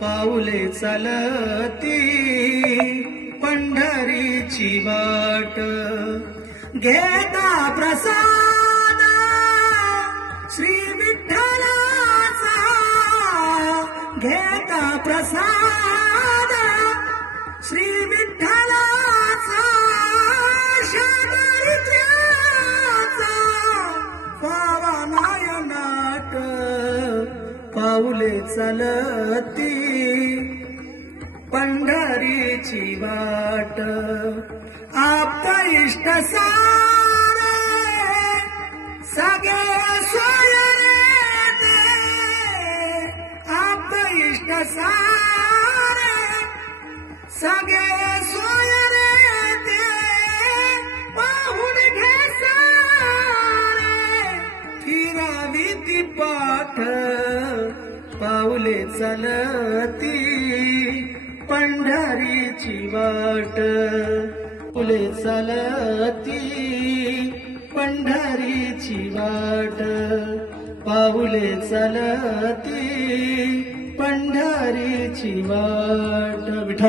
पाऊले चालती पंढरीची वाट घेता प्रसाद श्री विठ्ठलाचा घेता प्रसाद श्री विठ्ठलाचा शबरीच्याचा पावनाय नाट पाऊले चालती पंढरीची वाट आप्त इष्ट सारे सगळे सोयरे आप्त इष्ट सारे सगळे सोयरे पाहून घे सारे फिरावी ती पाठ पाऊले चालती पंढरीची वाट पाऊले चालती पंढरीची वाट पाऊले चालती पंढरीची वाट विठ्ठल